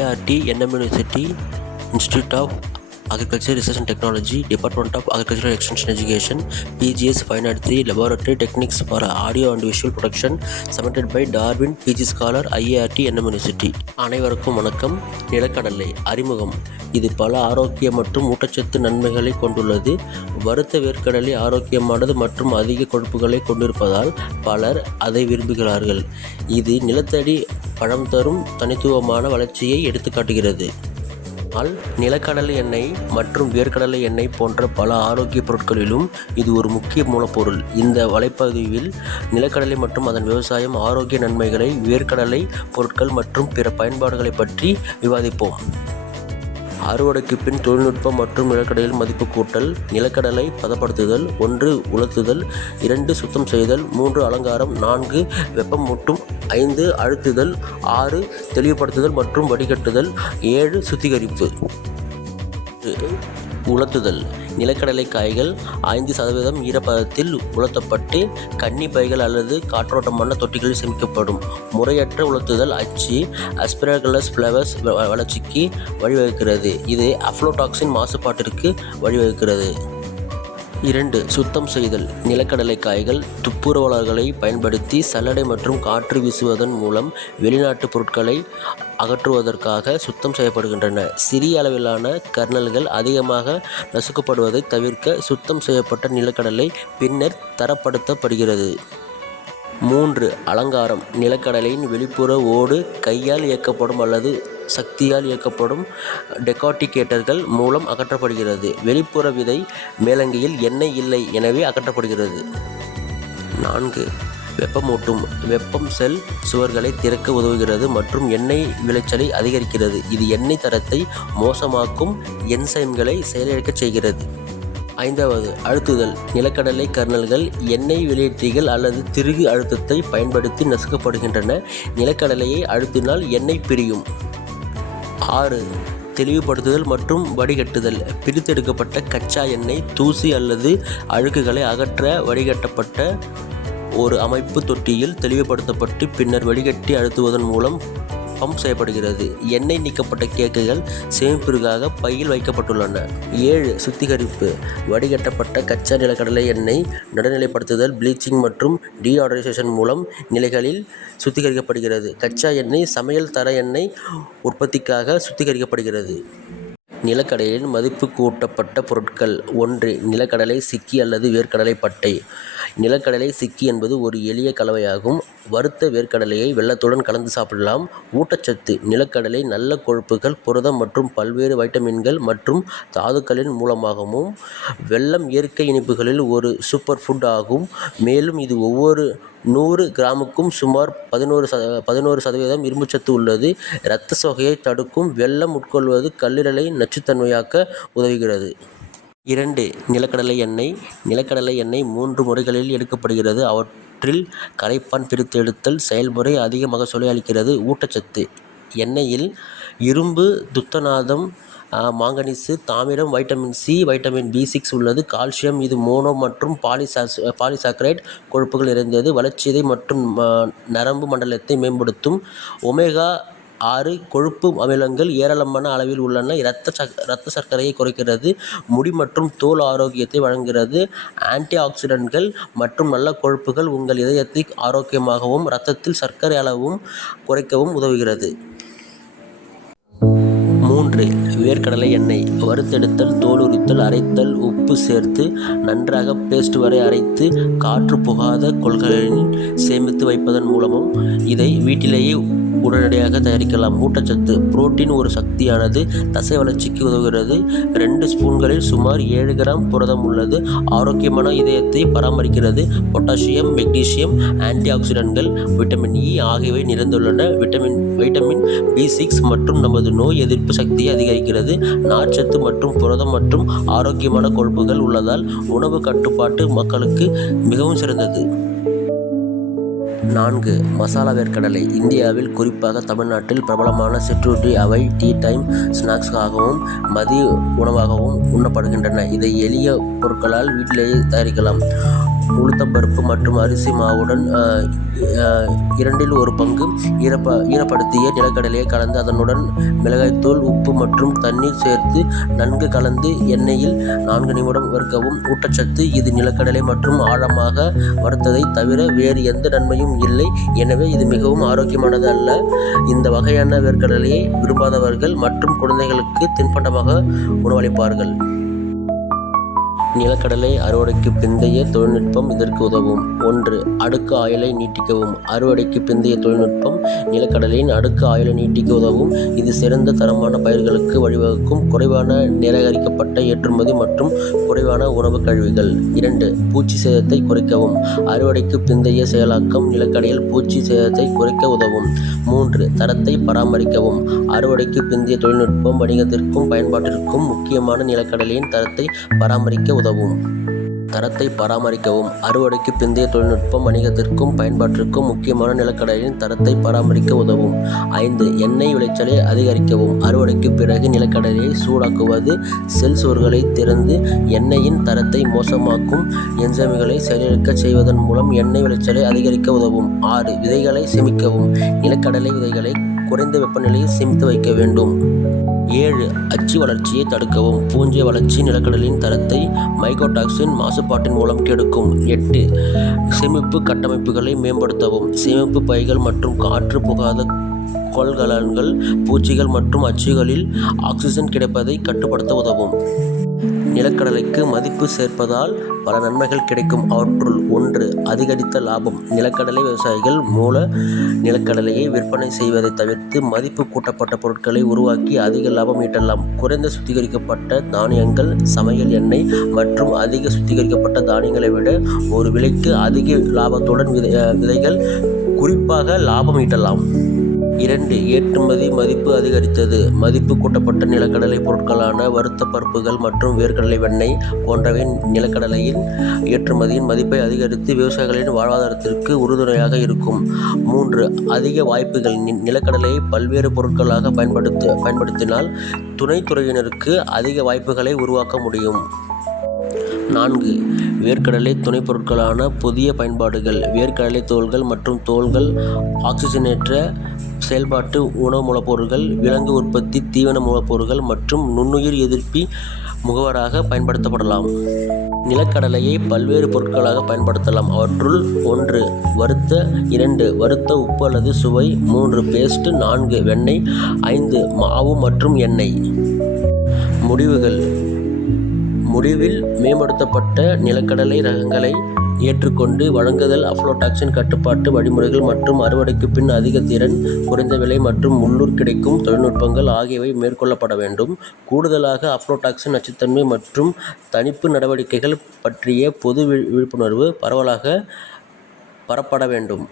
ART, NM University, Institute of Agriculture Research and Technology, Department of Agricultural Extension Education, PGS 503 Laboratory Techniques for Audio and Visual Production, submitted by Darwin, PG Scholar, IART, NM University. அனைவருக்கும் வணக்கம். நிலக்கடலை அறிமுகம். இது பல ஆரோக்கிய மற்றும் ஊட்டச்சத்து நன்மைகளை கொண்டுள்ளது. வறுத்த வேர்க்கடலை ஆரோக்கியமானது மற்றும் அதிக கொழுப்புகளை கொண்டிருப்பதால் பலர் அதை விரும்புகிறார்கள். இது நிலத்தடி பழம் தரும் தனித்துவமான வளர்ச்சியை எடுத்துக்காட்டுகிறது. நிலக்கடலை எண்ணெய் மற்றும் வேர்க்கடலை எண்ணெய் போன்ற பல ஆரோக்கிய பொருட்களிலும் இது ஒரு முக்கிய மூலப்பொருள். இந்த வலைப்பதிவில் நிலக்கடலை மற்றும் அதன் விவசாயம், ஆரோக்கிய நன்மைகளை, வேர்க்கடலை பொருட்கள் மற்றும் பிற பயன்பாடுகளை பற்றி விவாதிப்போம். அறுவடைக்கு பின் தொழில்நுட்பம் மற்றும் நிலக்கடலையில் மதிப்பு கூட்டல். நிலக்கடலை பதப்படுத்துதல். 1 உலர்த்துதல், 2 சுத்தம் செய்தல், 3 அலங்காரம், 4 வெப்பமூட்டும், 5 அழுத்துதல், 6 தெளிவுபடுத்துதல் மற்றும் வடிகட்டுதல், 7 சுத்திகரிப்பு. உலர்த்துதல். நிலக்கடலை காய்கள் 5% ஈரப்பதத்தில் உலர்த்தப்பட்டு கன்னி பைகள் அல்லது காற்றோட்டமான தொட்டிகளில் சேமிக்கப்படும். முறையற்ற உலர்த்துதல் அச்சு அஸ்பெரகலஸ் ஃப்ளவர்ஸ் வளர்ச்சிக்கு வழிவகுக்கிறது. இது அஃப்லோடாக்சின் மாசுபாட்டிற்கு வழிவகுக்கிறது. 2 சுத்தம் செய்தல். நிலக்கடலை காய்கள் துப்புரவாளர்களை பயன்படுத்தி சல்லடை மற்றும் காற்று வீசுவதன் மூலம் வெளிநாட்டு பொருட்களை அகற்றுவதற்காக சுத்தம் செய்யப்படுகின்றன. சிறிய அளவிலான கர்னல்கள் அதிகமாக நசுக்கப்படுவதை தவிர்க்க சுத்தம் செய்யப்பட்ட நிலக்கடலை பின்னர் தரப்படுத்தப்படுகிறது. 3 அலங்காரம். நிலக்கடலையின் வெளிப்புற ஓடு கையால் இயக்கப்படும் அல்லது சக்தியால் இயக்கப்படும் டெகார்டிகேட்டர்கள் மூலம் அகற்றப்படுகிறது. வெளிப்புற விதை மேலங்கியில் எண்ணெய் இல்லை, எனவே அகற்றப்படுகிறது. 4 வெப்பமூட்டும். வெப்பம் செல் சுவர்களை திறக்க உதவுகிறது மற்றும் எண்ணெய் விளைச்சலை அதிகரிக்கிறது. இது எண்ணெய் தரத்தை மோசமாக்கும் என்சைம்களை செயலிழக்கச் செய்கிறது. 5 அழுத்துதல். நிலக்கடலை கர்னல்கள் எண்ணெய் வெளியேற்றிகள் அல்லது திருகு அழுத்தத்தை பயன்படுத்தி நசுக்கப்படுகின்றன. நிலக்கடலையை அழுத்தினால் எண்ணெய் பிரியும். 6 தெளிவுபடுத்துதல் மற்றும் வடிகட்டுதல். பிரித்தெடுக்கப்பட்ட கச்சா எண்ணெய், தூசி அல்லது அழுக்குகளை அகற்ற வடிகட்டப்பட்ட ஒரு அமைப்பு தொட்டியில் தெளிவுபடுத்தப்பட்டு பின்னர் வடிகட்டி அழுத்துவதன் மூலம் பம்ப் செய்யப்படுகிறது. எண்ணெய் நீக்கப்பட்ட கேக்குகள் சேமிப்பிற்காக பையில் வைக்கப்பட்டுள்ளன. 7 சுத்திகரிப்பு. வடிகட்டப்பட்ட கச்சா நிலக்கடலை எண்ணெய் நடுநிலைப்படுத்துதல், ப்ளீச்சிங் மற்றும் டீஆடரைசேஷன் மூலம் நிலைகளில் சுத்திகரிக்கப்படுகிறது. கச்சா எண்ணெய் சமையல் தர எண்ணெய் உற்பத்திக்காக சுத்திகரிக்கப்படுகிறது. நிலக்கடலையின் மதிப்பு கூட்டப்பட்ட பொருட்கள். 1 நிலக்கடலை சிக்கி அல்லது வேர்க்கடலை பட்டை. நிலக்கடலை சிக்கி என்பது ஒரு எளிய கலவையாகும். வறுத்த வேர்க்கடலையை வெல்லத்துடன் கலந்து சாப்பிடலாம். ஊட்டச்சத்து. நிலக்கடலை நல்ல கொழுப்புகள், புரதம் மற்றும் பல்வேறு வைட்டமின்கள் மற்றும் தாதுக்களின் மூலமாகவும். வெல்லம் இயற்கை இனிப்புகளில் ஒரு சூப்பர் ஃபுட் ஆகும். மேலும் இது ஒவ்வொரு 100 கிராமுக்கும் சுமார் 11% இரும்புச்சத்து உள்ளது. இரத்த சோகையை தடுக்கும். வெல்லம் உட்கொள்வது கல்லீரலை நச்சுத்தன்மையாக்க உதவுகிறது. 2 நிலக்கடலை எண்ணெய். நிலக்கடலை எண்ணெய் 3 முறைகளில் எடுக்கப்படுகிறது. அவற்றில் கரைப்பான் பிரித்து எடுத்தல் செயல்முறை அதிக மகசூலை அளிக்கிறது. ஊட்டச்சத்து. எண்ணெயில் இரும்பு, துத்தநாதம், மாங்கனீசு, தாமிரம், வைட்டமின் சி, வைட்டமின் B6 உள்ளது. கால்சியம். இது மோனோ மற்றும் பாலிசாக்கரைட் கொழுப்புகள் நிறைந்தது. வளர்ச்சிதை மற்றும் நரம்பு மண்டலத்தை மேம்படுத்தும். ஒமேகா 6 கொழுப்பு அமிலங்கள் ஏராளமான அளவில் உள்ளன. இரத்த சர்க்கரையை குறைக்கிறது. முடி மற்றும் தோல் ஆரோக்கியத்தை வழங்குகிறது. ஆன்டி ஆக்சிடென்ட்கள் மற்றும் நல்ல கொழுப்புகள் உங்கள் இதயத்தை ஆரோக்கியமாகவும் இரத்தத்தில் சர்க்கரை அளவும் குறைக்கவும் உதவுகிறது. 3 வேர்க்கடலை எண்ணெய். வறுத்தெடுத்தல், தோல் உரித்தல், அரைத்தல், உப்பு சேர்த்து நன்றாக பேஸ்ட் வரை அரைத்து காற்று புகாத கொள்கலனில் சேமித்து வைப்பதன் மூலமும் இதை வீட்டிலேயே உடனடியாக தயாரிக்கலாம். ஊட்டச்சத்து. புரோட்டீன் ஒரு சக்தியானது தசை வளர்ச்சிக்கு உதவுகிறது. 2 ஸ்பூன்களில் சுமார் 7 கிராம் புரதம் உள்ளது. ஆரோக்கியமான இதயத்தை பராமரிக்கிறது. பொட்டாசியம், மெக்னீசியம், ஆன்டி ஆக்சிடென்ட்கள், விட்டமின் இ ஆகியவை நிறைந்துள்ளன. வைட்டமின் B6 மற்றும் நமது நோய் எதிர்ப்பு சக்தியை அதிகரிக்கிறது. நார்ச்சத்து மற்றும் புரதம் மற்றும் ஆரோக்கியமான கொழுப்புகள் உள்ளதால் உணவு கட்டுப்பாட்டு மக்களுக்கு மிகவும் சிறந்தது. 4 மசாலா வேர்க்கடலை. இந்தியாவில் குறிப்பாக தமிழ்நாட்டில் பிரபலமான சிற்றுண்டி. அவை டீ டைம் ஸ்நாக்ஸாகவும் மதிய உணவாகவும் உண்ணப்படுகின்றன. இதை எளிய பொருட்களால் வீட்டிலேயே தயாரிக்கலாம். உளுத்தம்பருப்பு மற்றும் அரிசி மாவுடன் 2/1 பங்கு ஈரப்படுத்திய நிலக்கடலையை கலந்து அதனுடன் மிளகாய்த்தூள், உப்பு மற்றும் தண்ணீர் சேர்த்து நன்கு கலந்து எண்ணெயில் 4 நிமிடம் வறுக்கவும். ஊட்டச்சத்து: இது நிலக்கடலை மற்றும் ஆழமாக வறுத்ததை தவிர வேறு எந்த நன்மையும் இல்லை, எனவே இது மிகவும் ஆரோக்கியமானது அல்ல. இந்த வகையான வேர்க்கடலையை விரும்பாதவர்கள் மற்றும் குழந்தைகளுக்கு தின்பண்டமாக உணவளிப்பார்கள். நிலக்கடலை அறுவடைக்கு பிந்தைய தொழில்நுட்பம் இதற்கு உதவும். 1. அடுக்கு ஆயுளை நீட்டிக்கவும். அறுவடைக்கு பிந்தைய தொழில்நுட்பம் நிலக்கடலையின் அடுக்கு ஆயுளை நீட்டிக்க உதவும். இது சிறந்த தரமான பயிர்களுக்கு வழிவகுக்கும். குறைவான நிராகரிக்கப்பட்ட ஏற்றுமதி மற்றும் குறைவான உணவு கழிவுகள். 2. பூச்சி சேதத்தை குறைக்கவும். அறுவடைக்கு பிந்தைய செயலாக்கம் நிலக்கடலையில் பூச்சி சேதத்தை குறைக்க உதவும். 3. தரத்தை பராமரிக்கவும். அறுவடைக்கு பிந்தைய தொழில்நுட்பம் வணிகத்திற்கும் பயன்பாட்டிற்கும் முக்கியமான நிலக்கடலையின் தரத்தை பராமரிக்க உதவும். தரத்தை பராமரிக்கவும். அறுவடைக்கு பிந்தைய தொழில்நுட்பம் வணிகத்திற்கும் பயன்பாட்டிற்கும் முக்கியமான நிலக்கடலையின் தரத்தை பராமரிக்க உதவும். 5. எண்ணெய் விளைச்சலை அதிகரிக்கவும். அறுவடைக்கு பிறகு நிலக்கடலையை சூடாக்குவது செல் சுவர்களை திறந்து எண்ணெயின் தரத்தை மோசமாக்கும் என்சைம்களை செயலிழக்கச் செய்வதன் மூலம் எண்ணெய் விளைச்சலை அதிகரிக்க உதவும். 6. விதைகளை சேமிக்கவும். நிலக்கடலை விதைகளை குறைந்த வெப்பநிலையில் சேமித்து வைக்க வேண்டும். 7. அச்சு வளர்ச்சியை தடுக்கவும். பூஞ்சை வளர்ச்சி நிலக்கடலையின் தரத்தை மைக்கோடாக்சின் மாசுபாட்டின் மூலம் கெடுக்கும். 8. சேமிப்பு கட்டமைப்புகளை மேம்படுத்தவும். சேமிப்பு பைகள் மற்றும் காற்று புகாத கொள்கலன்கள் பூச்சிகள் மற்றும் அச்சுகளில் ஆக்சிஜன் கிடைப்பதை கட்டுப்படுத்த உதவும். நிலக்கடலைக்கு மதிப்பு சேர்ப்பதால் பல நன்மைகள் கிடைக்கும். அவற்றுள் 1. அதிகரித்த லாபம். நிலக்கடலை விவசாயிகள் மூல நிலக்கடலையை விற்பனை செய்வதை தவிர்த்து மதிப்பு கூட்டப்பட்ட பொருட்களை உருவாக்கி அதிக லாபம் ஈட்டலாம். குறைந்த சுத்திகரிக்கப்பட்ட தானியங்கள், சமையல் எண்ணெய் மற்றும் அதிக சுத்திகரிக்கப்பட்ட தானியங்களை விட ஒரு விலைக்கு அதிக லாபத்துடன் விதைகள் குறிப்பாக லாபம் ஈட்டலாம். 2. ஏற்றுமதி மதிப்பு அதிகரித்தது. மதிப்பு கூட்டப்பட்ட நிலக்கடலை பொருட்களான வறுத்த பருப்புகள் மற்றும் வேர்க்கடலை வெண்ணெய் போன்றவை நிலக்கடலையின் ஏற்றுமதியின் மதிப்பை அதிகரித்து விவசாயிகளின் வாழ்வாதாரத்திற்கு உறுதுணையாக இருக்கும். 3. அதிக வாய்ப்புகள். நிலக்கடலையை பல்வேறு பொருட்களாக பயன்படுத்தினால் துணைத்துறையினருக்கு அதிக வாய்ப்புகளை உருவாக்க முடியும். 4. வேர்க்கடலை துணைப் பொருட்களான புதிய பயன்பாடுகள். வேர்க்கடலை தோல்கள் மற்றும் தோல்கள் ஆக்சிஜனேற்ற செயல்பாட்டு உணவு மூலப்பொருட்கள், விலங்கு உற்பத்தி, தீவன மூலப்பொருட்கள் மற்றும் நுண்ணுயிர் எதிர்ப்பி முகவராக பயன்படுத்தப்படலாம். நிலக்கடலையை பல்வேறு பொருட்களாக பயன்படுத்தலாம். அவற்றுள் 1. வறுத்த 2. வறுத்த உப்பு அல்லது சுவை 3. பேஸ்ட் 4. வெண்ணெய் 5. மாவு மற்றும் எண்ணெய். முடிவில் மேம்படுத்தப்பட்ட நிலக்கடலை ரகங்களை ஏற்றுக்கொண்டு வழங்குதல், அஃப்லோடாக்சின் கட்டுப்பாட்டு வழிமுறைகள் மற்றும் அறுவடைக்கு பின் அதிக திறன், குறைந்த விலை மற்றும் உள்ளூர் கிடைக்கும் தொழில்நுட்பங்கள் ஆகியவை மேற்கொள்ளப்பட வேண்டும். கூடுதலாக அஃப்லோடாக்சின் நச்சுத்தன்மை மற்றும் தணிப்பு நடவடிக்கைகள் பற்றிய பொது விழிப்புணர்வு பரவலாக பரப்பப்பட வேண்டும்.